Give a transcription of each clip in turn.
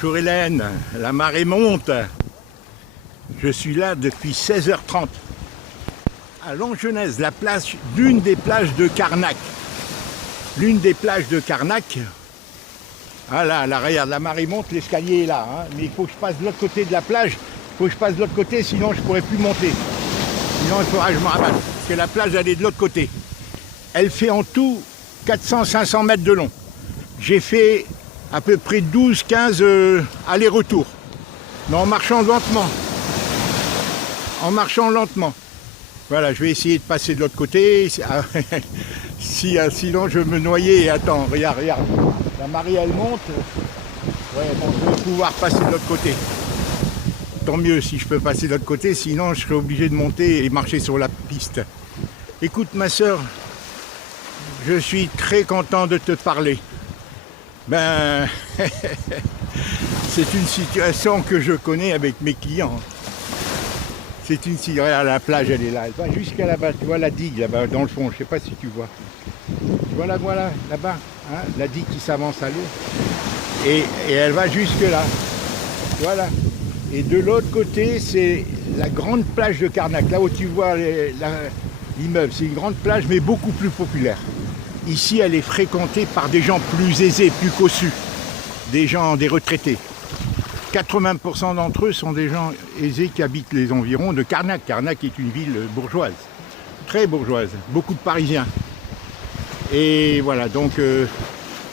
Bonjour Hélène, la marée monte. Je suis là depuis 16h30 à Longgenèse, la plage, l'une des plages de Carnac. L'une des plages de Carnac. Ah là, regarde, la marée monte, l'escalier est là. Hein, mais il faut que je passe de l'autre côté de la plage. Il faut que je passe de l'autre côté, sinon je ne pourrais plus monter. Sinon il faudra que je me rabatte. Parce que la plage, elle est de l'autre côté. Elle fait en tout 400-500 mètres de long. J'ai fait à peu près 12-15 allers-retours. Mais en marchant lentement. En marchant lentement. Voilà, je vais essayer de passer de l'autre côté. Sinon je vais me noyer. Attends, regarde. La marée elle monte. Ouais, bon, je vais pouvoir passer de l'autre côté. Tant mieux si je peux passer de l'autre côté, sinon je serai obligé de monter et marcher sur la piste. Écoute ma soeur, je suis très content de te parler. Ben, c'est une situation que je connais avec mes clients. C'est une situation, la plage elle est là, elle va jusqu'à là-bas, tu vois la digue là-bas dans le fond, je sais pas si tu vois. Voilà, là-bas, hein, la digue qui s'avance à l'eau. Et elle va jusque là. Voilà. Et de l'autre côté, c'est la grande plage de Carnac, là où tu vois l'immeuble. C'est une grande plage, mais beaucoup plus populaire. Ici, elle est fréquentée par des gens plus aisés, plus cossus, des retraités. 80% d'entre eux sont des gens aisés qui habitent les environs de Carnac. Carnac est une ville bourgeoise, très bourgeoise, beaucoup de Parisiens. Et voilà, donc je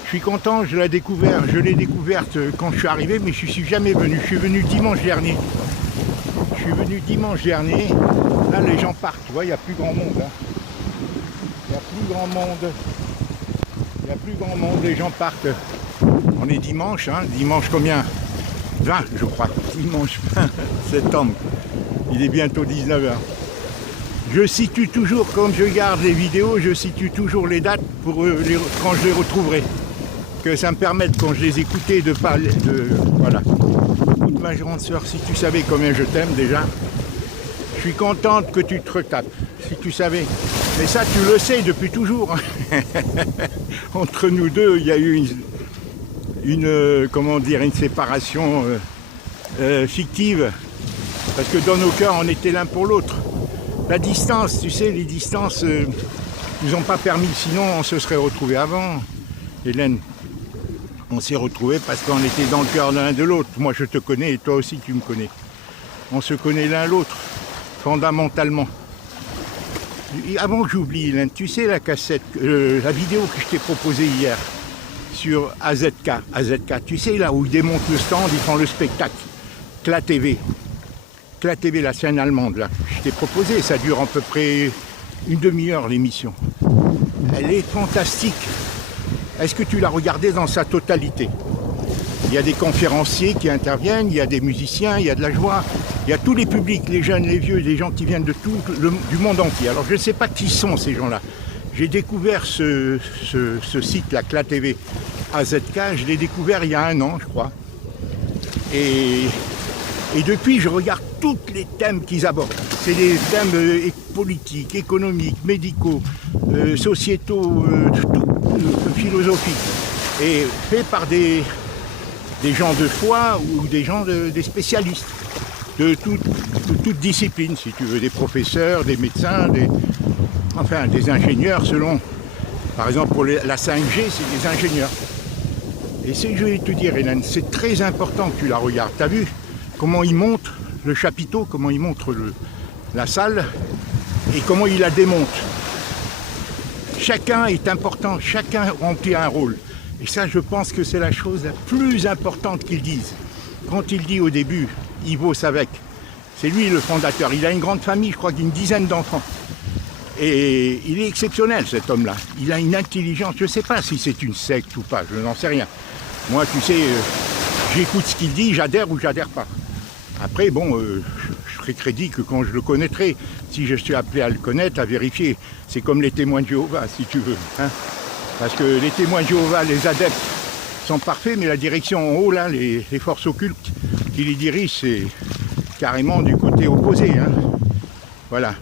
suis content, je l'ai découverte quand je suis arrivé, mais je ne suis jamais venu. Je suis venu dimanche dernier. Là, les gens partent, tu vois, il n'y a plus grand monde. Hein. Il n'y a plus grand monde, les gens partent. On est dimanche, hein, dimanche combien 20, je crois. Dimanche 20 septembre. Il est bientôt 19h. Je situe toujours, comme je garde les vidéos, je situe toujours les dates pour quand je les retrouverai. Que ça me permette, quand je les écoutais, de parler de. Voilà. Écoute ma grande soeur, si tu savais combien je t'aime déjà, je suis contente que tu te retapes, si tu savais. Mais ça, tu le sais depuis toujours. Entre nous deux, il y a eu une séparation fictive. Parce que dans nos cœurs, on était l'un pour l'autre. La distance, tu sais, les distances nous ont pas permis, sinon on se serait retrouvés avant. Hélène, on s'est retrouvés parce qu'on était dans le cœur l'un de l'autre. Moi je te connais et toi aussi tu me connais. On se connaît l'un l'autre, fondamentalement. Avant que j'oublie, Hélène, tu sais la cassette, la vidéo que je t'ai proposée hier sur AZK, tu sais là où ils démontent le stand, ils font le spectacle, CLA TV, la chaîne allemande là. Je t'ai proposé, ça dure à peu près une demi-heure l'émission. Elle est fantastique. Est-ce que tu l'as regardée dans sa totalité? Il y a des conférenciers qui interviennent, il y a des musiciens, il y a de la joie, il y a tous les publics, les jeunes, les vieux, des gens qui viennent de du monde entier. Alors je ne sais pas qui sont ces gens-là. J'ai découvert ce site, la CLA TV AZK, je l'ai découvert il y a 1 an, je crois. Et depuis, je regarde tous les thèmes qu'ils abordent. C'est des thèmes politiques, économiques, médicaux, sociétaux, philosophiques. Et faits par des gens de foi ou des spécialistes de toute discipline, si tu veux, des professeurs, des médecins, des ingénieurs selon. Par exemple, pour la 5G, c'est des ingénieurs. Et ce que je vais te dire, Hélène, c'est très important que tu la regardes. Tu as vu comment il montre le chapiteau, comment il montre la salle et comment il la démonte. Chacun est important, chacun remplit un rôle. Et ça, je pense que c'est la chose la plus importante qu'ils disent. Quand il dit au début, Ivo Savek, c'est lui le fondateur, il a une grande famille, je crois qu'il y a une dizaine d'enfants. Et il est exceptionnel cet homme-là. Il a une intelligence, je ne sais pas si c'est une secte ou pas, je n'en sais rien. Moi, tu sais, j'écoute ce qu'il dit, j'adhère ou j'adhère pas. Après, bon, je ferai crédit que quand je le connaîtrai, si je suis appelé à le connaître, à vérifier. C'est comme les témoins de Jéhovah, si tu veux. Hein. Parce que les témoins de Jéhovah, les adeptes, sont parfaits, mais la direction en haut, là, les forces occultes qui les dirigent, c'est carrément du côté opposé. Hein. Voilà.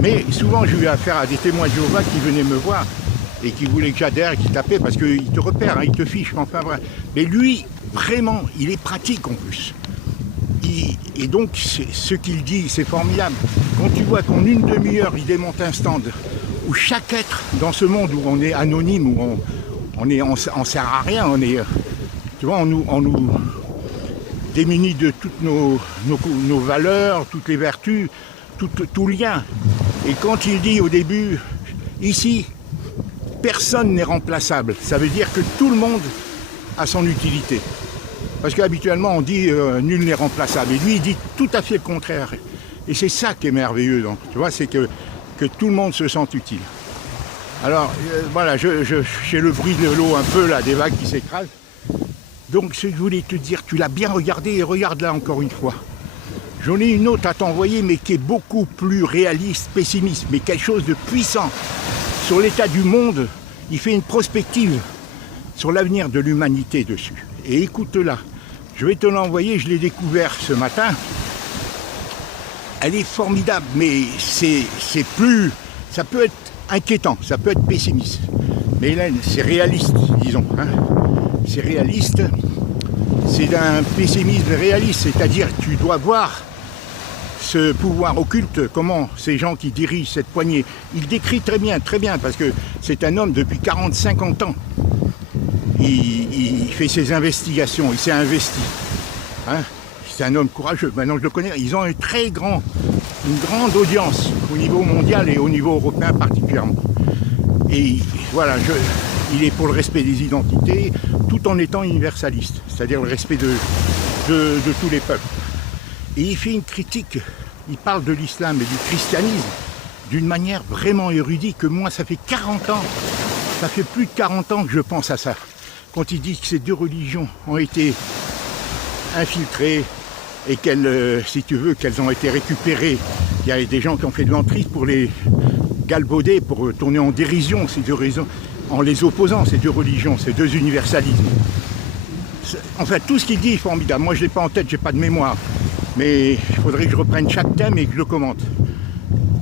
Mais souvent, j'ai eu affaire à des témoins de Jéhovah qui venaient me voir et qui voulait que j'adhère et qui tapait parce qu'il te repère, hein, il te fiche, enfin bref. Mais lui, vraiment, il est pratique en plus. Et donc, ce qu'il dit, c'est formidable. Quand tu vois qu'en une demi-heure, il démonte un stand où chaque être dans ce monde où on est anonyme, où on sert à rien, tu vois, on nous démunit de toutes nos valeurs, toutes les vertus, tout lien. Et quand il dit au début, ici, personne n'est remplaçable, ça veut dire que tout le monde a son utilité. Parce qu'habituellement on dit nul n'est remplaçable. Et lui il dit tout à fait le contraire. Et c'est ça qui est merveilleux. Donc, tu vois, c'est que tout le monde se sent utile. Alors voilà, j'ai le bruit de l'eau un peu là, des vagues qui s'écrasent. Donc ce que je voulais te dire, tu l'as bien regardé et regarde là encore une fois. J'en ai une autre à t'envoyer mais qui est beaucoup plus réaliste, pessimiste, mais quelque chose de puissant. Sur l'état du monde, il fait une prospective sur l'avenir de l'humanité dessus. Et écoute-la, je vais te l'envoyer, je l'ai découvert ce matin. Elle est formidable, mais c'est plus... Ça peut être inquiétant, ça peut être pessimiste. Mais Hélène, c'est réaliste, disons. Hein. C'est réaliste, c'est d'un pessimisme réaliste, c'est-à-dire que tu dois voir ce pouvoir occulte, comment ces gens qui dirigent cette poignée, il décrit très bien, parce que c'est un homme depuis 40-50 ans. Il fait ses investigations, il s'est investi. Hein, c'est un homme courageux, maintenant je le connais. Ils ont une grande audience au niveau mondial et au niveau européen particulièrement. Et voilà, il est pour le respect des identités, tout en étant universaliste, c'est-à-dire le respect de tous les peuples. Et il fait une critique, il parle de l'islam et du christianisme d'une manière vraiment érudite que moi ça fait 40 ans, ça fait plus de 40 ans que je pense à ça. Quand il dit que ces deux religions ont été infiltrées et qu'elles, si tu veux, qu'elles ont été récupérées, il y a des gens qui ont fait de l'entrise pour les galvauder, pour tourner en dérision ces deux religions, en les opposant, ces deux religions, ces deux universalismes. En fait, tout ce qu'il dit est formidable. Moi, je ne l'ai pas en tête, je n'ai pas de mémoire. Mais il faudrait que je reprenne chaque thème et que je le commente.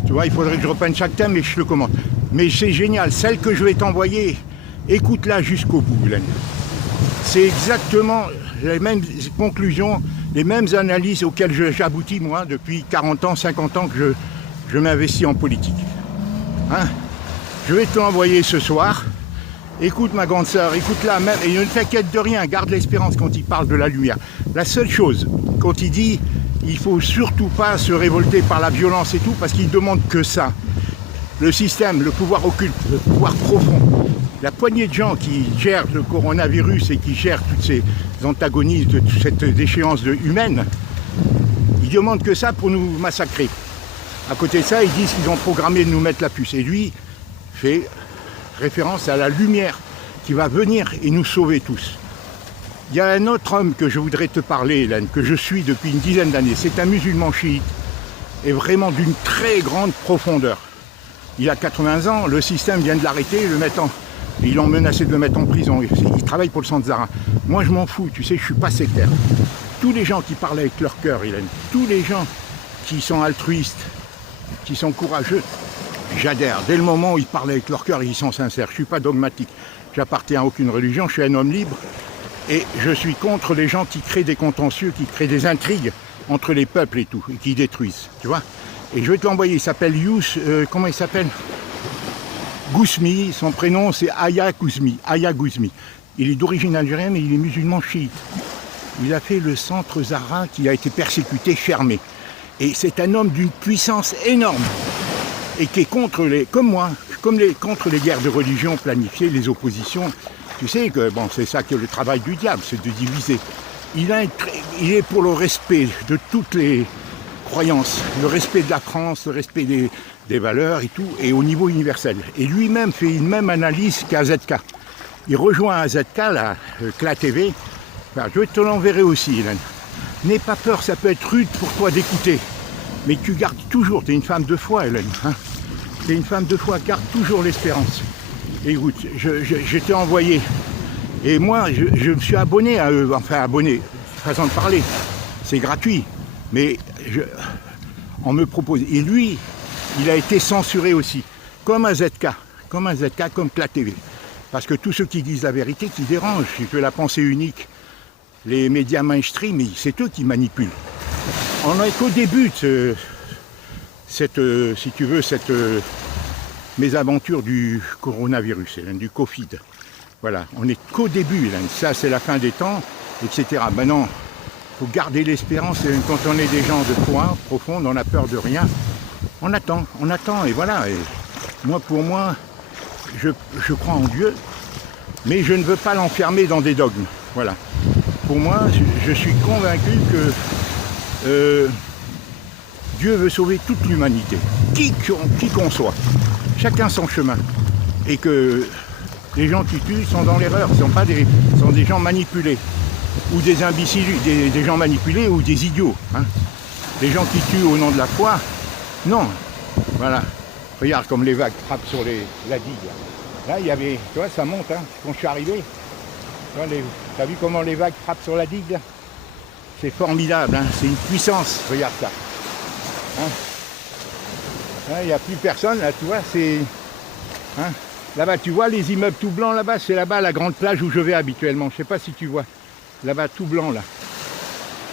Tu vois, il faudrait que je reprenne chaque thème et que je le commente. Mais c'est génial, celle que je vais t'envoyer, écoute-la jusqu'au bout, Hélène. C'est exactement les mêmes conclusions, les mêmes analyses auxquelles j'aboutis, moi, depuis 40 ans, 50 ans que je m'investis en politique. Hein? Je vais te l'envoyer ce soir. Écoute ma grande sœur, écoute-la même, et ne t'inquiète de rien, garde l'espérance quand il parle de la lumière. La seule chose, quand il dit, il ne faut surtout pas se révolter par la violence et tout, parce qu'il ne demande que ça. Le système, le pouvoir occulte, le pouvoir profond, la poignée de gens qui gèrent le coronavirus et qui gèrent toutes ces antagonistes de cette déchéance humaine, ils demandent que ça pour nous massacrer. À côté de ça, ils disent qu'ils ont programmé de nous mettre la puce. Et lui fait référence à la lumière qui va venir et nous sauver tous. Il y a un autre homme que je voudrais te parler, Hélène, que je suis depuis une dizaine d'années. C'est un musulman chiite et vraiment d'une très grande profondeur. Il a 80 ans, le système vient de l'arrêter, ils l'ont menacé de le mettre en prison. Il travaille pour le centre Zara. Moi, je m'en fous, tu sais, je ne suis pas sectaire. Tous les gens qui parlent avec leur cœur, Hélène, tous les gens qui sont altruistes, qui sont courageux, j'adhère. Dès le moment où ils parlent avec leur cœur, ils sont sincères. Je ne suis pas dogmatique. J'appartiens à aucune religion, je suis un homme libre. Et je suis contre les gens qui créent des contentieux, qui créent des intrigues entre les peuples et tout, et qui détruisent, tu vois. Et je vais te l'envoyer, il s'appelle comment il s'appelle? Ghousmi, son prénom c'est Aya Ghousmi. Il est d'origine algérienne et il est musulman chiite. Il a fait le centre Zara qui a été persécuté, fermé. Et c'est un homme d'une puissance énorme. Et qui est contre comme moi, contre les guerres de religion planifiées, les oppositions. Tu sais que bon, c'est ça que le travail du diable, c'est de diviser. Il est pour le respect de toutes les croyances, le respect de la France, le respect des valeurs et tout, et au niveau universel. Et lui-même fait une même analyse qu'AZK. Il rejoint AZK, la CLA TV. Enfin, je te l'enverrai aussi, Hélène. N'aie pas peur, ça peut être rude pour toi d'écouter. Mais tu gardes toujours, tu es une femme de foi, Hélène. Hein, tu es une femme de foi, garde toujours l'espérance. Écoute, je t'ai envoyé. Et moi, je me suis abonné à eux, enfin abonné, façon de parler. C'est gratuit. Mais on me propose. Et lui, il a été censuré aussi. Comme AZK, comme un ZK, comme la TV. Parce que tous ceux qui disent la vérité, qui dérangent, c'est que la pensée unique, les médias mainstream, c'est eux qui manipulent. On n'est qu'au début de si tu veux, cette mésaventure du coronavirus, du Covid. Voilà, on n'est qu'au début, ça c'est la fin des temps, etc. Maintenant, il faut garder l'espérance, et quand on est des gens de foi profonde, on n'a peur de rien. On attend, et voilà. Et moi, pour moi, je crois en Dieu, mais je ne veux pas l'enfermer dans des dogmes. Voilà. Pour moi, je suis convaincu que Dieu veut sauver toute l'humanité, qui qu'on soit, chacun son chemin, et que les gens qui tuent sont dans l'erreur, sont des gens manipulés, ou des imbéciles, des gens manipulés ou des idiots. Hein. Les gens qui tuent au nom de la foi, non. Voilà. Regarde comme les vagues frappent sur la digue. Là, il y avait, tu vois, ça monte, hein, quand je suis arrivé. Tu as vu comment les vagues frappent sur la digue là? C'est formidable, hein, c'est une puissance, regarde ça. Hein. Là, il n'y a plus personne, là, tu vois, c'est... Hein. Là-bas, tu vois les immeubles tout blancs, là-bas, c'est là-bas la grande plage où je vais habituellement. Je ne sais pas si tu vois. Là-bas, tout blanc, là.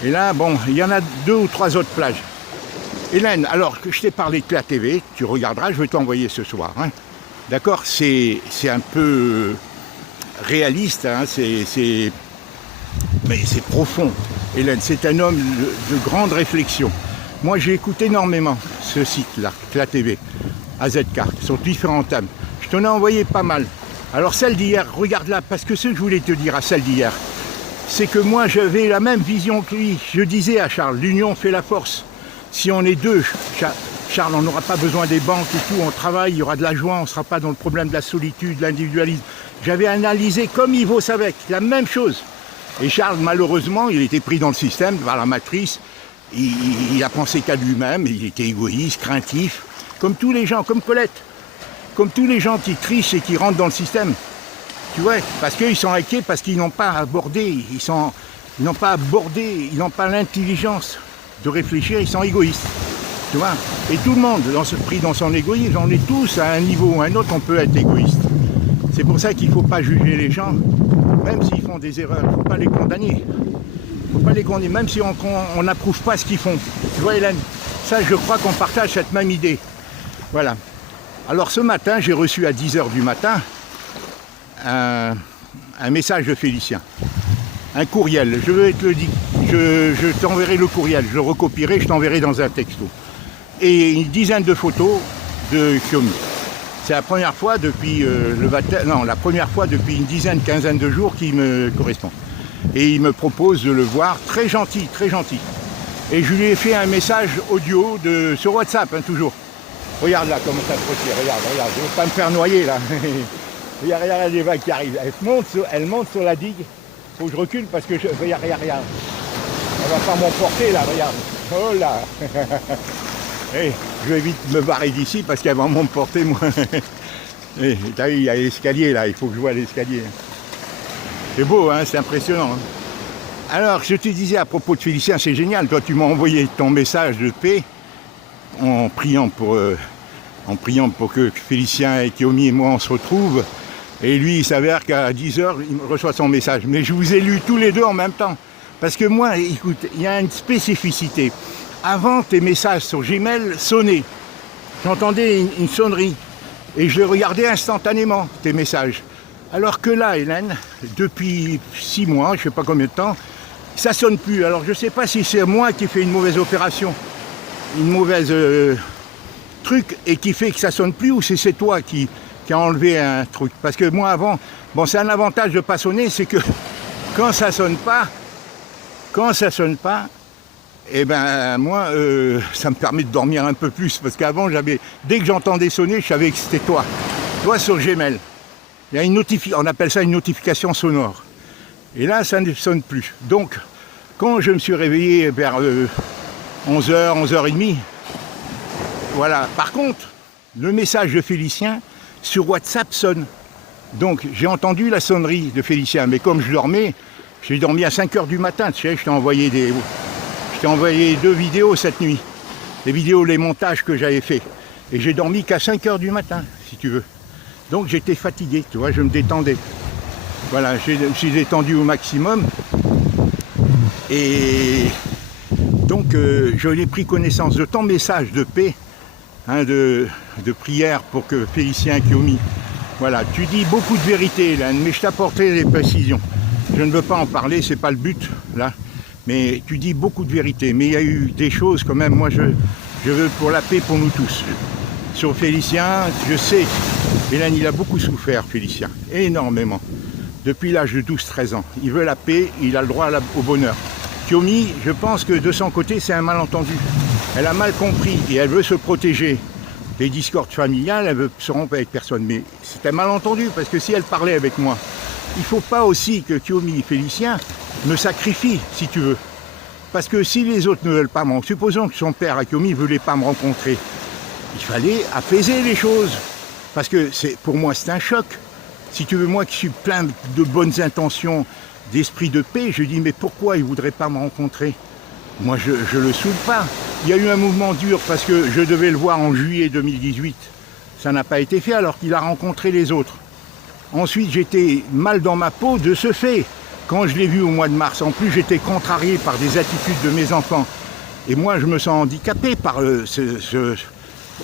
Et là, bon, il y en a 2 ou 3 autres plages. Hélène, alors que je t'ai parlé de la TV, tu regarderas, je vais t'envoyer ce soir. Hein. D'accord, c'est un peu réaliste, hein, mais c'est profond. Hélène, c'est un homme de grande réflexion. Moi, j'ai écouté énormément ce site-là, la TV, AZK, sur différents thèmes. Je t'en ai envoyé pas mal. Alors celle d'hier, regarde-la, parce que ce que je voulais te dire à celle d'hier, c'est que moi j'avais la même vision que lui. Je disais à Charles, l'union fait la force. Si on est 2, Charles, on n'aura pas besoin des banques et tout, on travaille, il y aura de la joie, on ne sera pas dans le problème de la solitude, de l'individualisme. J'avais analysé comme Ivo Savek, la même chose. Et Charles, malheureusement, il était pris dans le système, par la matrice, il a pensé qu'à lui-même, il était égoïste, craintif, comme tous les gens, comme Colette, comme tous les gens qui trichent et qui rentrent dans le système. Tu vois, parce qu'ils sont inquiets, parce qu'ils n'ont pas abordé, ils n'ont pas l'intelligence de réfléchir, ils sont égoïstes. Tu vois, et tout le monde pris dans son égoïsme, on est tous à un niveau ou à un autre, on peut être égoïste. C'est pour ça qu'il ne faut pas juger les gens, même s'ils font des erreurs, il ne faut pas les condamner. Il ne faut pas les condamner, même si on n'approuve pas ce qu'ils font. Tu vois Hélène, ça je crois qu'on partage cette même idée. Voilà. Alors ce matin, j'ai reçu à 10h du matin un message de Félicien. Un courriel, je vais te le dire, je t'enverrai le courriel, je le recopierai, je t'enverrai dans un texto. Et une dizaine de photos de Xiaomi. C'est la première fois depuis la première fois depuis une quinzaine de jours qui me correspond. Et il me propose de le voir, très gentil, très gentil. Et je lui ai fait un message audio sur WhatsApp, hein, toujours. Regarde là comment ça se retire, regarde, je ne veux pas me faire noyer là. regarde les vagues qui arrivent, elles montent sur la digue. Faut que je recule parce que regarde. Elle va pas m'emporter là, regarde. Oh là. Hey, je vais vite me barrer d'ici parce qu'elle va m'emporter moi. Hey, t'as vu, il y a l'escalier là, il faut que je vois l'escalier. C'est beau, hein, c'est impressionnant. Hein. Alors, je te disais à propos de Félicien, c'est génial. Toi, tu m'as envoyé ton message de paix en priant pour que Félicien et Xiaomi et moi on se retrouvent. Et lui, il s'avère qu'à 10h, il reçoit son message. Mais je vous ai lu tous les deux en même temps. Parce que moi, écoute, il y a une spécificité. Avant, tes messages sur Gmail sonnaient. J'entendais une sonnerie. Et je les regardais instantanément, tes messages. Alors que là, Hélène, depuis 6 mois, je ne sais pas combien de temps, ça ne sonne plus. Alors je ne sais pas si c'est moi qui fais une mauvaise opération, une mauvaise truc, et qui fait que ça ne sonne plus, ou c'est toi qui a enlevé un truc. Parce que moi avant, bon c'est un avantage de ne pas sonner, c'est que quand ça sonne pas, eh ben moi ça me permet de dormir un peu plus. Parce qu'avant dès que j'entendais sonner, je savais que c'était toi. Toi sur Gmail. Il y a une on appelle ça une notification sonore. Et là ça ne sonne plus. Donc quand je me suis réveillé vers 11h, 11h30, voilà. Par contre, le message de Félicien sur WhatsApp sonne. Donc j'ai entendu la sonnerie de Félicien, mais comme je dormais, j'ai dormi à 5h du matin, tu sais, je t'ai envoyé 2 vidéos cette nuit. Les montages que j'avais fait. Et j'ai dormi qu'à 5h du matin, si tu veux. Donc j'étais fatigué, tu vois, je me détendais. Voilà, je me suis détendu au maximum. Et donc je l'ai pris connaissance de ton message de paix, hein, de prière pour que Félicien Kiomi. Voilà, tu dis beaucoup de vérité, Hélène, mais je t'apporterai des précisions. Je ne veux pas en parler, c'est pas le but, là. Mais tu dis beaucoup de vérité. Mais il y a eu des choses quand même, moi je veux pour la paix pour nous tous. Sur Félicien, je sais, Hélène, il a beaucoup souffert, Félicien, énormément. Depuis l'âge de 12-13 ans. Il veut la paix, il a le droit au bonheur. Kiomi, je pense que de son côté, c'est un malentendu. Elle a mal compris et elle veut se protéger des discordes familiales, elle veut se rompre avec personne. Mais c'est un malentendu, parce que si elle parlait avec moi, il ne faut pas aussi que Kiomi et Félicien me sacrifient, si tu veux. Parce que si les autres ne veulent pas me rencontrer, supposons que son père, à Kiomi, ne voulait pas me rencontrer, il fallait apaiser les choses. Parce que pour moi, c'est un choc. Si tu veux, moi qui suis plein de bonnes intentions, d'esprit de paix, je dis, mais pourquoi il ne voudrait pas me rencontrer? Moi, je ne le saoule pas. Il y a eu un mouvement dur parce que je devais le voir en juillet 2018. Ça n'a pas été fait alors qu'il a rencontré les autres. Ensuite, j'étais mal dans ma peau de ce fait. Quand je l'ai vu au mois de mars, en plus, j'étais contrarié par des attitudes de mes enfants. Et moi, je me sens handicapé par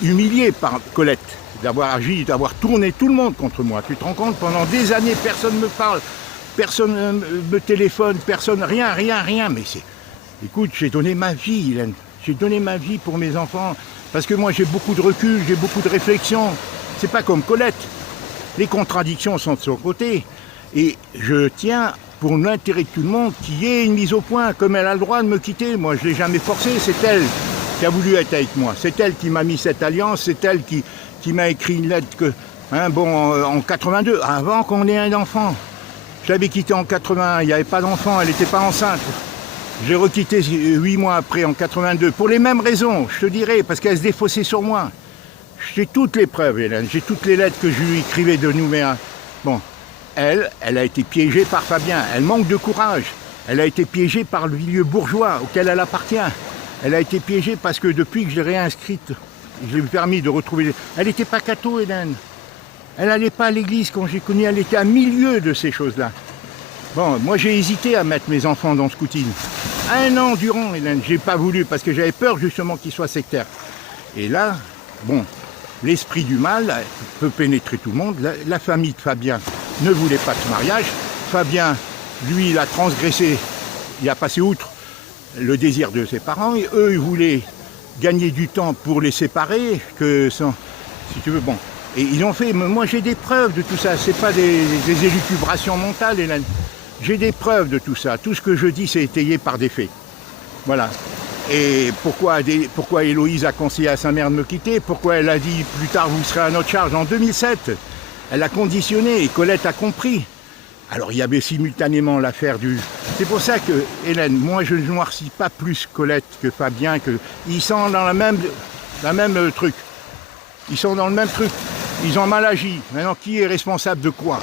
humilié par Colette, d'avoir agi, d'avoir tourné tout le monde contre moi. Tu te rends compte, pendant des années, personne ne me parle, personne ne me téléphone, personne, rien. Mais c'est... Écoute, j'ai donné ma vie, Hélène. J'ai donné ma vie pour mes enfants. Parce que moi, j'ai beaucoup de recul, j'ai beaucoup de réflexion. C'est pas comme Colette. Les contradictions sont de son côté. Et je tiens, pour l'intérêt de tout le monde, qu'il y ait une mise au point. Comme elle a le droit de me quitter, moi, je ne l'ai jamais forcée. C'est elle qui a voulu être avec moi. C'est elle qui m'a mis cette alliance. C'est elle qui m'a écrit une lettre que, en 82, avant qu'on ait un enfant. Je l'avais quittée en 80, il n'y avait pas d'enfant, elle n'était pas enceinte. J'ai requitté 8 mois après, en 82, pour les mêmes raisons, je te dirais, parce qu'elle se défaussait sur moi. J'ai toutes les preuves, Hélène, j'ai toutes les lettres que je lui écrivais de Nouméa. Bon, elle a été piégée par Fabien, elle manque de courage. Elle a été piégée par le milieu bourgeois auquel elle appartient. Elle a été piégée parce que depuis que je l'ai réinscrite, je lui ai permis de retrouver... Elle n'était pas catho, Hélène. Elle n'allait pas à l'église quand j'ai connu, elle était à milieu de ces choses-là. Bon, moi j'ai hésité à mettre mes enfants dans le scouting. 1 an durant, Hélène, j'ai pas voulu parce que j'avais peur justement qu'ils soient sectaires. Et là, bon, l'esprit du mal peut pénétrer tout le monde. La famille de Fabien ne voulait pas de ce mariage. Fabien, lui, il a transgressé, il a passé outre le désir de ses parents. Et eux, ils voulaient gagner du temps pour les séparer, si tu veux, bon. Et ils ont fait, moi j'ai des preuves de tout ça, c'est pas des élucubrations mentales, Hélène. J'ai des preuves de tout ça, tout ce que je dis c'est étayé par des faits. Voilà. Et pourquoi Héloïse a conseillé à sa mère de me quitter? Pourquoi elle a dit plus tard vous serez à notre charge en 2007? Elle a conditionné et Colette a compris. Alors il y avait simultanément l'affaire du... C'est pour ça que, Hélène, moi je ne noircis pas plus Colette que Fabien, ils sont dans la même truc. Ils sont dans le même truc. Ils ont mal agi. Maintenant, qui est responsable de quoi?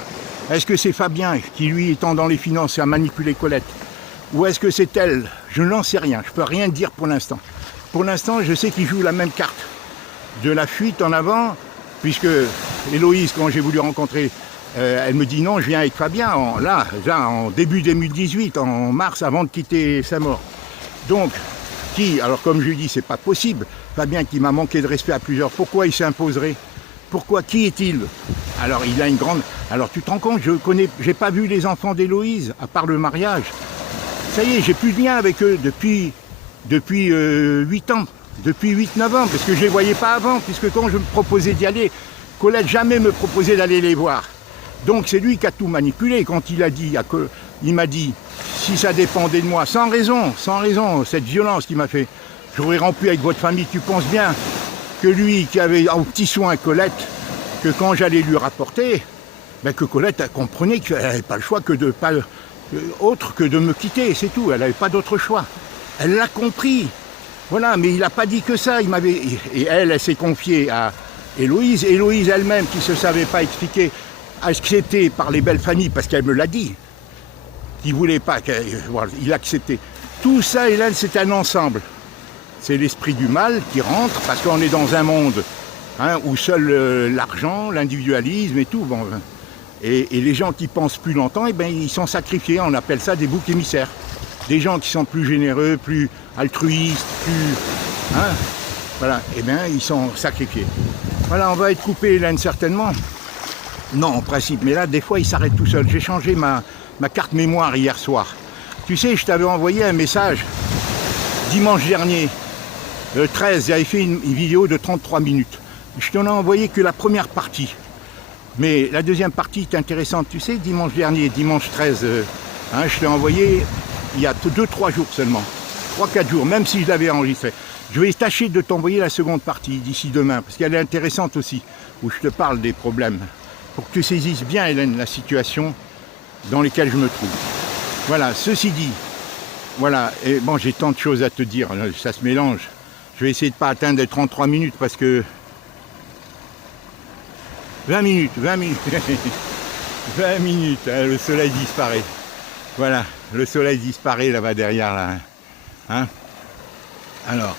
Est-ce que c'est Fabien qui, lui, étant dans les finances, a manipulé Colette? Ou est-ce que c'est elle? Je n'en sais rien. Je ne peux rien dire pour l'instant. Pour l'instant, je sais qu'ils jouent la même carte. De la fuite en avant, puisque Héloïse, quand j'ai voulu rencontrer, elle me dit non, je viens avec Fabien, en début 2018, en mars, avant de quitter sa mort. Donc, alors comme je lui dis, c'est pas possible. Fabien qui m'a manqué de respect à plusieurs, pourquoi il s'imposerait? Pourquoi? Qui est-il? Alors il a une grande... Alors tu te rends compte, j'ai pas vu les enfants d'Héloïse, à part le mariage. Ça y est, j'ai plus de lien avec eux depuis 8 ans, depuis 8-9 ans, parce que je les voyais pas avant, puisque quand je me proposais d'y aller, Colette jamais me proposait d'aller les voir. Donc c'est lui qui a tout manipulé. Quand il m'a dit, si ça dépendait de moi, sans raison, cette violence qu'il m'a fait, j'aurais rompu avec votre famille. Tu penses bien que lui, qui avait en petit soin Colette, que quand j'allais lui rapporter, que Colette comprenait qu'elle n'avait pas le choix autre que de me quitter, c'est tout. Elle n'avait pas d'autre choix. Elle l'a compris. Voilà, mais il n'a pas dit que ça. Et elle s'est confiée à Héloïse. Héloïse elle-même, qui ne se savait pas expliquer, acceptée par les belles familles, parce qu'elle me l'a dit, qui ne voulait pas, voilà, il a accepté. Tout ça, Hélène, c'est un ensemble. C'est l'esprit du mal qui rentre, parce qu'on est dans un monde hein, où seul l'argent, l'individualisme et tout. Bon, et les gens qui pensent plus longtemps, eh ben, ils sont sacrifiés. On appelle ça des boucs émissaires. Des gens qui sont plus généreux, plus altruistes, plus... Hein, voilà, eh bien, ils sont sacrifiés. Voilà, on va être coupé, Hélène, certainement. Non, en principe, mais là, des fois, il s'arrête tout seul. J'ai changé ma carte mémoire hier soir. Tu sais, je t'avais envoyé un message dimanche dernier, le 13, j'avais fait une vidéo de 33 minutes. Je t'en ai envoyé que la première partie. Mais la deuxième partie est intéressante. Tu sais, dimanche dernier, dimanche 13, hein, je t'ai envoyé il y a 2-3 jours seulement. 3-4 jours, même si je l'avais enregistré. Je vais tâcher de t'envoyer la seconde partie d'ici demain, parce qu'elle est intéressante aussi, où je te parle des problèmes. Pour que tu saisisses bien, Hélène, la situation dans laquelle je me trouve. Voilà, ceci dit, voilà, et bon, j'ai tant de choses à te dire, ça se mélange. Je vais essayer de ne pas atteindre les 33 minutes, parce que... 20 minutes, 20 minutes, hein, le soleil disparaît. Voilà, le soleil disparaît là-bas derrière, là. Hein? Alors,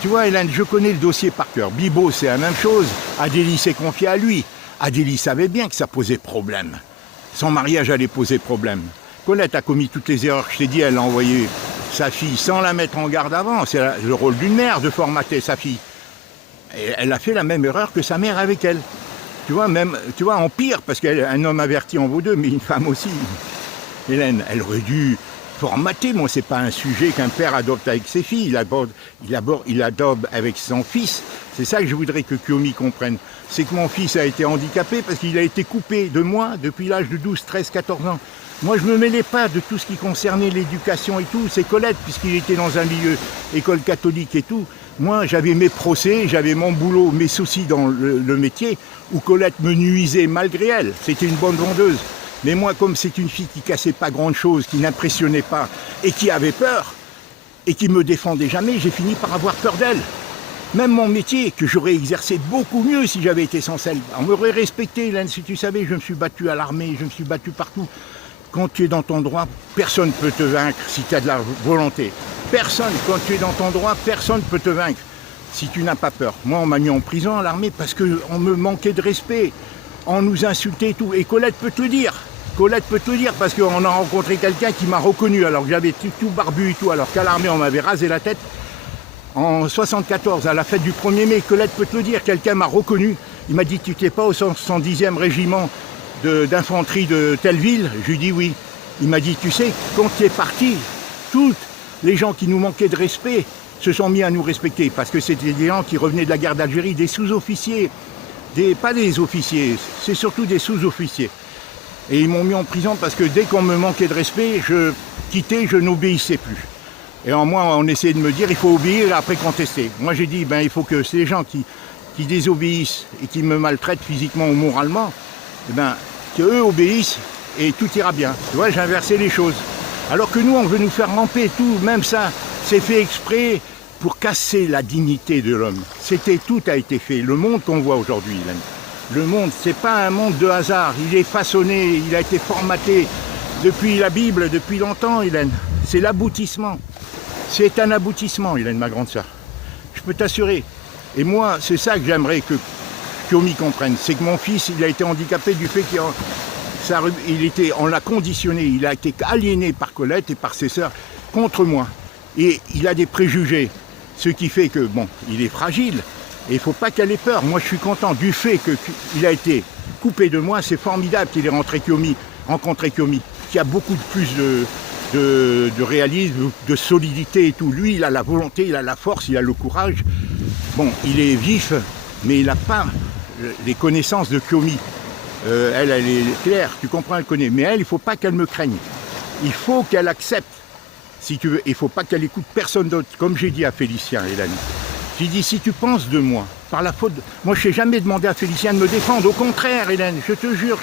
tu vois, Hélène, je connais le dossier par cœur. Bibo, c'est la même chose. Adélie s'est confiée à lui. Adélie savait bien que ça posait problème. Son mariage allait poser problème. Colette a commis toutes les erreurs que je t'ai dit. Elle a envoyé sa fille sans la mettre en garde avant. C'est le rôle d'une mère de formater sa fille. Et elle a fait la même erreur que sa mère avec elle. Tu vois, même, tu vois, en pire, parce qu'un homme averti en vaut deux, mais une femme aussi. Hélène, elle aurait dû formater. Moi, c'est pas un sujet qu'un père adopte avec ses filles. Il adopte avec son fils. C'est ça que je voudrais que Kyomi comprenne. C'est que mon fils a été handicapé parce qu'il a été coupé de moi depuis l'âge de 12, 13, 14 ans. Moi, je ne me mêlais pas de tout ce qui concernait l'éducation et tout. C'est Colette, puisqu'il était dans un milieu école catholique et tout. Moi, j'avais mes procès, j'avais mon boulot, mes soucis dans le métier, où Colette me nuisait malgré elle. C'était une bonne vendeuse. Mais moi, comme c'est une fille qui cassait pas grand-chose, qui n'impressionnait pas, et qui avait peur, et qui me défendait jamais, j'ai fini par avoir peur d'elle. Même mon métier, que j'aurais exercé beaucoup mieux si j'avais été sans elle. On m'aurait respecté, Hélène, si tu savais, je me suis battu à l'armée, je me suis battu partout. Quand tu es dans ton droit, personne ne peut te vaincre si tu as de la volonté. Personne, quand tu es dans ton droit, personne ne peut te vaincre si tu n'as pas peur. Moi, on m'a mis en prison à l'armée parce qu'on me manquait de respect. On nous insultait et tout. Et Colette peut te le dire. Colette peut te le dire parce qu'on a rencontré quelqu'un qui m'a reconnu alors que j'avais tout barbu et tout. Alors qu'à l'armée, on m'avait rasé la tête. En 74, à la fête du 1er mai, Colette peut te le dire, quelqu'un m'a reconnu. Il m'a dit, tu n'étais pas au 110e régiment d'infanterie de telle ville? Je lui ai dit oui. Il m'a dit, tu sais, quand tu es parti, tous les gens qui nous manquaient de respect se sont mis à nous respecter. Parce que c'était des gens qui revenaient de la guerre d'Algérie, des sous-officiers, pas des officiers, c'est surtout des sous-officiers. Et ils m'ont mis en prison parce que dès qu'on me manquait de respect, je quittais, je n'obéissais plus. Et en moi, on essayait de me dire, il faut obéir et après contester. Moi, j'ai dit, ben, il faut que ces gens qui désobéissent et qui me maltraitent physiquement ou moralement, eh ben, qu'eux obéissent et tout ira bien. Tu vois, j'ai inversé les choses. Alors que nous, on veut nous faire ramper et tout, même ça, c'est fait exprès pour casser la dignité de l'homme. Tout a été fait. Le monde qu'on voit aujourd'hui, Hélène, le monde, c'est pas un monde de hasard. Il est façonné, il a été formaté depuis la Bible, depuis longtemps, Hélène. C'est l'aboutissement. C'est un aboutissement, Hélène, ma grande sœur. Je peux t'assurer. Et moi, c'est ça que j'aimerais que Kyomi comprenne. C'est que mon fils, il a été handicapé du fait on l'a conditionné, il a été aliéné par Colette et par ses sœurs contre moi. Et il a des préjugés. Ce qui fait que, bon, il est fragile. Et il ne faut pas qu'elle ait peur. Moi, je suis content du fait qu'il a été coupé de moi. C'est formidable qu'il ait rencontré Kyomi, qui a beaucoup plus de réalisme, de solidité et tout. Lui, il a la volonté, il a la force, il a le courage. Bon, il est vif, mais il n'a pas les connaissances de Kyomi. Elle est claire, tu comprends, elle connaît. Mais elle, il ne faut pas qu'elle me craigne. Il faut qu'elle accepte, si tu veux. Il ne faut pas qu'elle écoute personne d'autre. Comme j'ai dit à Félicien, Hélène. J'ai dit, si tu penses de moi, par la faute... Moi, je n'ai jamais demandé à Félicien de me défendre. Au contraire, Hélène, je te jure,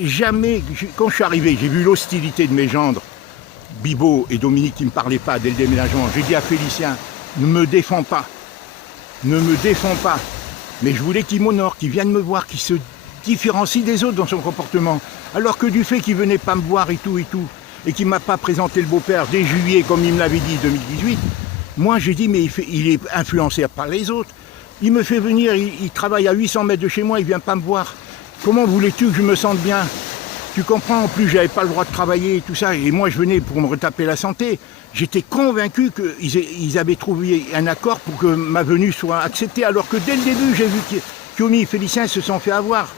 jamais... Quand je suis arrivé, j'ai vu l'hostilité de mes gendres, Bibo et Dominique, qui ne me parlaient pas dès le déménagement. J'ai dit à Félicien, ne me défends pas. Ne me défends pas. Mais je voulais qu'il m'honore, qu'il vienne me voir, qu'il se différencie des autres dans son comportement. Alors que du fait qu'il ne venait pas me voir et tout, et qu'il ne m'a pas présenté le beau-père dès juillet, comme il me l'avait dit, 2018, moi j'ai dit, mais il est influencé par les autres. Il me fait venir, il travaille à 800 mètres de chez moi, il vient pas me voir. Comment voulais-tu que je me sente bien? Tu comprends, en plus, j'avais pas le droit de travailler et tout ça. Et moi, je venais pour me retaper la santé. J'étais convaincu qu'ils avaient trouvé un accord pour que ma venue soit acceptée. Alors que dès le début, j'ai vu que Kiomi et Félicien se sont fait avoir.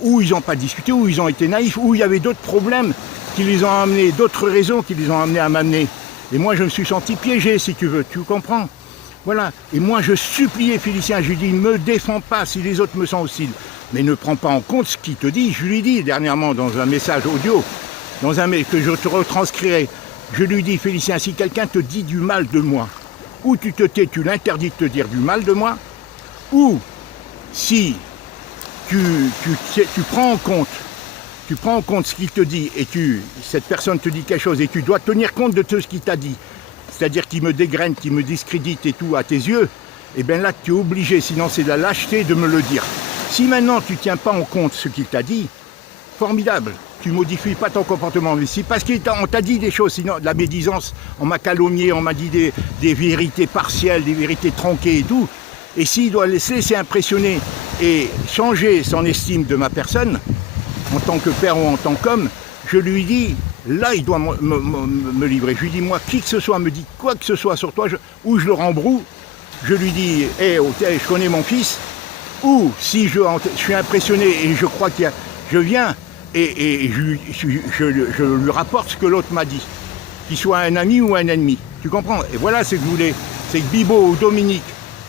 Ou ils n'ont pas discuté, ou ils ont été naïfs, ou il y avait d'autres problèmes qui les ont amenés, d'autres raisons qui les ont amenés à m'amener. Et moi, je me suis senti piégé, si tu veux, tu comprends? Voilà. Et moi, je suppliais Félicien, je lui dis, me défends pas si les autres me sont hostiles. Mais ne prends pas en compte ce qu'il te dit. Je lui dis dernièrement dans un message audio, dans un mail que je te retranscrirai, je lui dis, Félicien, si quelqu'un te dit du mal de moi, ou tu te tais, tu l'interdis de te dire du mal de moi, ou si tu prends en compte ce qu'il te dit, et cette personne te dit quelque chose, et tu dois tenir compte de tout ce qu'il t'a dit, c'est-à-dire qu'il me dégraine, qu'il me discrédite et tout à tes yeux, et bien là tu es obligé, sinon c'est de la lâcheté de me le dire. Si maintenant tu ne tiens pas en compte ce qu'il t'a dit, formidable, tu ne modifies pas ton comportement. Mais si parce qu'on t'a dit des choses, sinon de la médisance, on m'a calomnié, on m'a dit des vérités partielles, des vérités tronquées et tout, et s'il doit se laisser impressionner et changer son estime de ma personne, en tant que père ou en tant qu'homme, je lui dis, là il doit me livrer. Je lui dis, moi, qui que ce soit me dit quoi que ce soit sur toi, ou je le rembroue, je lui dis, hey, je connais mon fils, ou si je suis impressionné et je crois je viens et je lui rapporte ce que l'autre m'a dit, qu'il soit un ami ou un ennemi. Tu comprends? Et voilà ce que je voulais, c'est que Bibo ou Dominique,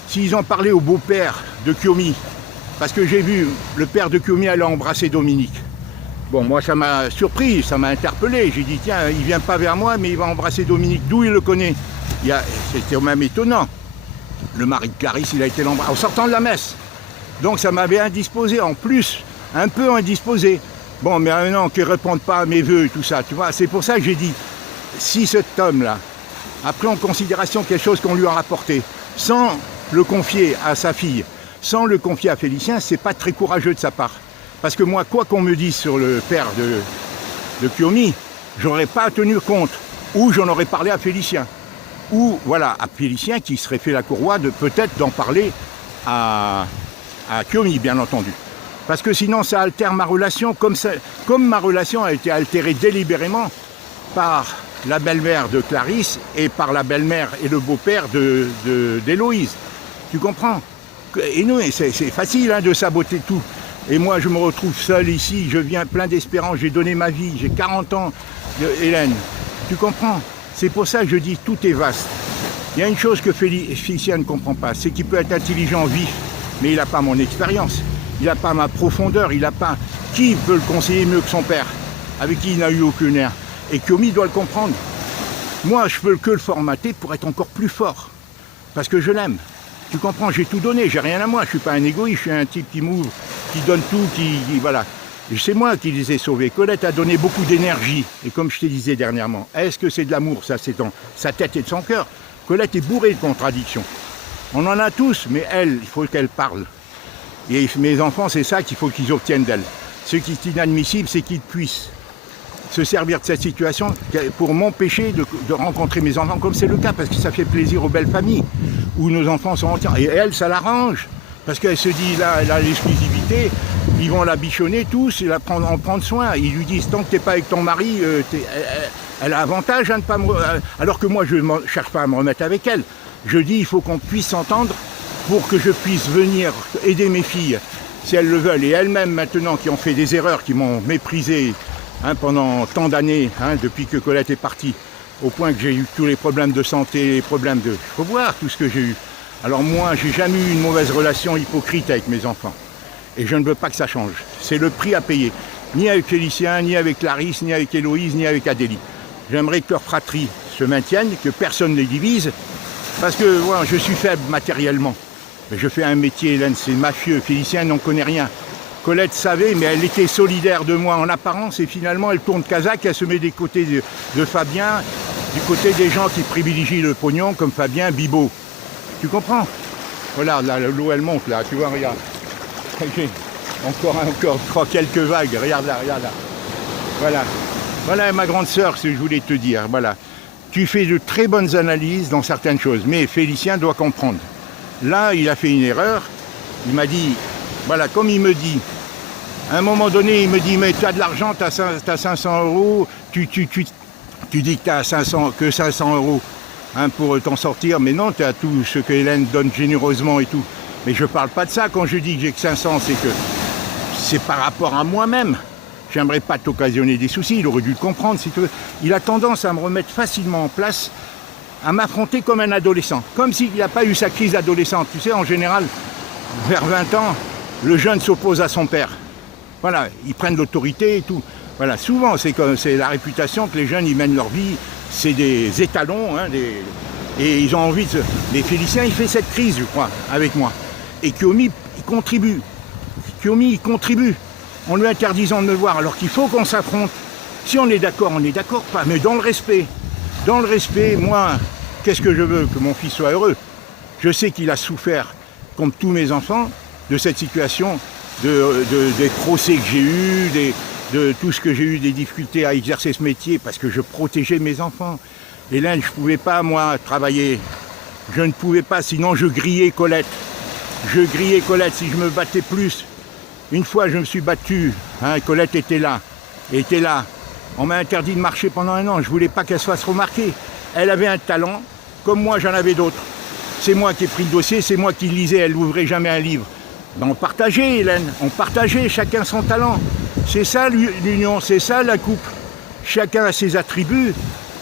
s'ils ont parlé au beau-père de Kiomi, parce que j'ai vu le père de Kiomi aller embrasser Dominique. Bon, moi ça m'a surpris, ça m'a interpellé. J'ai dit, tiens, il vient pas vers moi, mais il va embrasser Dominique. D'où il le connaît? C'était même étonnant. Le mari de Clarisse, il a été l'embrasser en sortant de la messe. Donc ça m'avait indisposé, en plus, un peu indisposé. Bon, mais maintenant qu'il ne réponde pas à mes vœux et tout ça, tu vois, c'est pour ça que j'ai dit, si cet homme-là a pris en considération quelque chose qu'on lui a rapporté, sans le confier à sa fille, sans le confier à Félicien, c'est pas très courageux de sa part. Parce que moi, quoi qu'on me dise sur le père de Kiomi, j'aurais pas tenu compte, ou j'en aurais parlé à Félicien. Ou, voilà, à Félicien qui serait fait la courroie de peut-être d'en parler à Kiomi, bien entendu. Parce que sinon, ça altère ma relation, comme ma relation a été altérée délibérément par la belle-mère de Clarisse et par la belle-mère et le beau-père d'Héloïse. Tu comprends? Et nous, c'est facile hein, de saboter tout. Et moi, je me retrouve seul ici, je viens plein d'espérance, j'ai donné ma vie, j'ai 40 ans, Hélène. Tu comprends? C'est pour ça que je dis tout est vaste. Il y a une chose que Félicien ne comprend pas, c'est qu'il peut être intelligent, vif, mais il n'a pas mon expérience, il n'a pas ma profondeur, il n'a pas... Qui peut le conseiller mieux que son père, avec qui il n'a eu aucun air? Et Kiomi doit le comprendre. Moi, je peux que le formater pour être encore plus fort, parce que je l'aime. Tu comprends, j'ai tout donné, j'ai rien à moi, je ne suis pas un égoïste, je suis un type qui m'ouvre, qui donne tout, voilà. C'est moi qui les ai sauvés. Colette a donné beaucoup d'énergie, et comme je te disais dernièrement, est-ce que c'est de l'amour? Ça, c'est dans sa tête et de son cœur. Colette est bourrée de contradictions. On en a tous, mais elle, il faut qu'elle parle. Et mes enfants, c'est ça qu'il faut qu'ils obtiennent d'elle. Ce qui est inadmissible, c'est qu'ils puissent se servir de cette situation pour m'empêcher de rencontrer mes enfants, comme c'est le cas, parce que ça fait plaisir aux belles familles, où nos enfants sont entiers. Et elle, ça l'arrange, parce qu'elle se dit, là, elle a l'exclusivité, ils vont la bichonner tous, et en prendre soin. Ils lui disent, tant que tu n'es pas avec ton mari, elle a avantage à ne pas me... Alors que moi, je ne cherche pas à me remettre avec elle. Je dis, il faut qu'on puisse s'entendre pour que je puisse venir aider mes filles, si elles le veulent. Et elles-mêmes, maintenant, qui ont fait des erreurs, qui m'ont méprisé, hein, pendant tant d'années, hein, depuis que Colette est partie, au point que j'ai eu tous les problèmes de santé, les problèmes de... Il faut voir tout ce que j'ai eu. Alors moi, j'ai jamais eu une mauvaise relation hypocrite avec mes enfants. Et je ne veux pas que ça change. C'est le prix à payer. Ni avec Félicien, ni avec Clarisse, ni avec Héloïse, ni avec Adélie. J'aimerais que leur fratrie se maintienne, que personne ne les divise, parce que voilà, je suis faible matériellement. Mais je fais un métier, Hélène, c'est mafieux. Félicien n'en connaît rien. Colette savait, mais elle était solidaire de moi en apparence, et finalement elle tourne Kazakh, elle se met des côtés de Fabien, du côté des gens qui privilégient le pognon, comme Fabien, Bibo. Tu comprends? Voilà, là, l'eau elle monte là, tu vois, regarde. Encore quelques vagues, regarde là. Voilà. Voilà ma grande sœur, ce que je voulais te dire, voilà. Tu fais de très bonnes analyses dans certaines choses, mais Félicien doit comprendre. Là, il a fait une erreur. Il m'a dit, voilà, comme il me dit, à un moment donné, il me dit, mais tu as de l'argent, tu as 500 euros, tu dis que tu as 500 euros hein, pour t'en sortir, mais non, tu as tout ce que Hélène donne généreusement et tout. Mais je ne parle pas de ça quand je dis que j'ai que 500, c'est que c'est par rapport à moi-même. J'aimerais pas t'occasionner des soucis, il aurait dû le comprendre. Si tu veux. Il a tendance à me remettre facilement en place, à m'affronter comme un adolescent, comme s'il n'a pas eu sa crise adolescente. Tu sais, en général, vers 20 ans, le jeune s'oppose à son père. Voilà, ils prennent l'autorité et tout. Voilà, souvent, c'est la réputation que les jeunes, ils mènent leur vie, c'est des étalons, hein, et ils ont envie de... Mais Félicien, il fait cette crise, je crois, avec moi. Et Kiyomi, il contribue. Kiyomi, il contribue. En lui interdisant de me voir, alors qu'il faut qu'on s'affronte. Si on est d'accord, pas, mais dans le respect. Dans le respect, moi, qu'est-ce que je veux? Que mon fils soit heureux. Je sais qu'il a souffert, comme tous mes enfants, de cette situation, des procès que j'ai eus, de tout ce que j'ai eu, des difficultés à exercer ce métier, parce que je protégeais mes enfants. Hélène, je ne pouvais pas, moi, travailler. Je ne pouvais pas, sinon je grillais Colette. Je grillais Colette si je me battais plus. Une fois, je me suis battu, hein, Colette était là. On m'a interdit de marcher pendant 1 an, je ne voulais pas qu'elle se fasse remarquer. Elle avait un talent, comme moi j'en avais d'autres. C'est moi qui ai pris le dossier, c'est moi qui lisais, elle n'ouvrait jamais un livre. Ben, on partageait, Hélène, on partageait, chacun son talent. C'est ça l'union, c'est ça la couple. Chacun a ses attributs,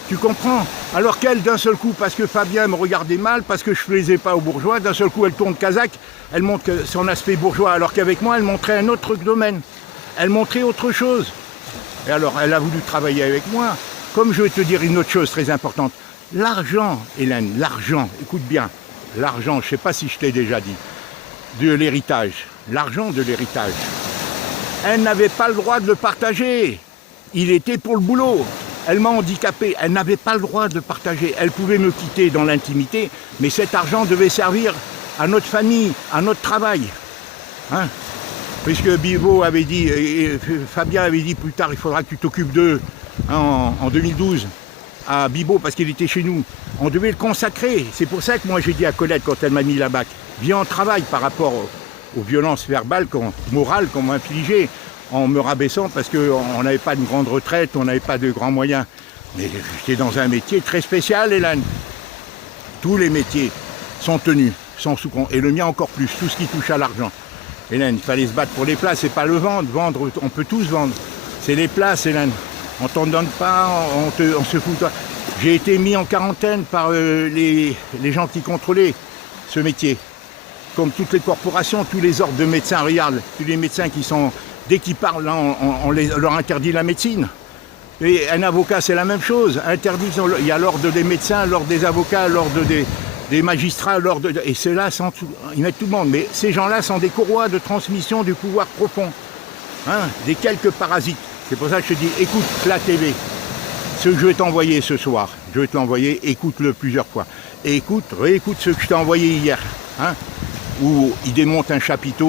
tu comprends? Alors qu'elle, d'un seul coup, parce que Fabien me regardait mal, parce que je ne plaisais pas aux bourgeois, d'un seul coup elle tourne kazakh, elle montre son aspect bourgeois, alors qu'avec moi elle montrait un autre domaine. Elle montrait autre chose. Et alors elle a voulu travailler avec moi. Comme je vais te dire une autre chose très importante, l'argent, Hélène, l'argent, écoute bien, l'argent, je ne sais pas si je t'ai déjà dit, de l'héritage, l'argent de l'héritage, elle n'avait pas le droit de le partager. Il était pour le boulot. Elle m'a handicapé, elle n'avait pas le droit de partager. Elle pouvait me quitter dans l'intimité, mais cet argent devait servir à notre famille, à notre travail. Hein? Puisque Bibo avait dit, et Fabien avait dit plus tard, il faudra que tu t'occupes d'eux, hein, en 2012, à Bibo, parce qu'il était chez nous. On devait le consacrer. C'est pour ça que moi j'ai dit à Colette, quand elle m'a mis la bac, viens en travail par rapport aux violences verbales, morales qu'on m'a infligées, en me rabaissant parce qu'on n'avait pas de grande retraite, on n'avait pas de grands moyens. Mais j'étais dans un métier très spécial, Hélène. Tous les métiers sont tenus, sont sous compte, et le mien encore plus, tout ce qui touche à l'argent. Hélène, il fallait se battre pour les places, c'est pas le vendre. Vendre, on peut tous vendre. C'est les places, Hélène. On t'en donne pas, on se fout. J'ai été mis en quarantaine par les gens qui contrôlaient ce métier. Comme toutes les corporations, tous les ordres de médecins, regarde, tous les médecins qui sont... Dès qu'ils parlent, là, on leur interdit la médecine. Et un avocat, c'est la même chose. Il y a l'ordre des médecins, l'ordre des avocats, l'ordre des magistrats, et ceux-là, ils mettent tout le monde. Mais ces gens-là sont des courroies de transmission du pouvoir profond. Hein, des quelques parasites. C'est pour ça que je te dis, écoute la TV. Ce que je vais t'envoyer ce soir, je vais te l'envoyer, écoute-le plusieurs fois. Et réécoute ce que je t'ai envoyé hier. Hein, où il démonte un chapiteau.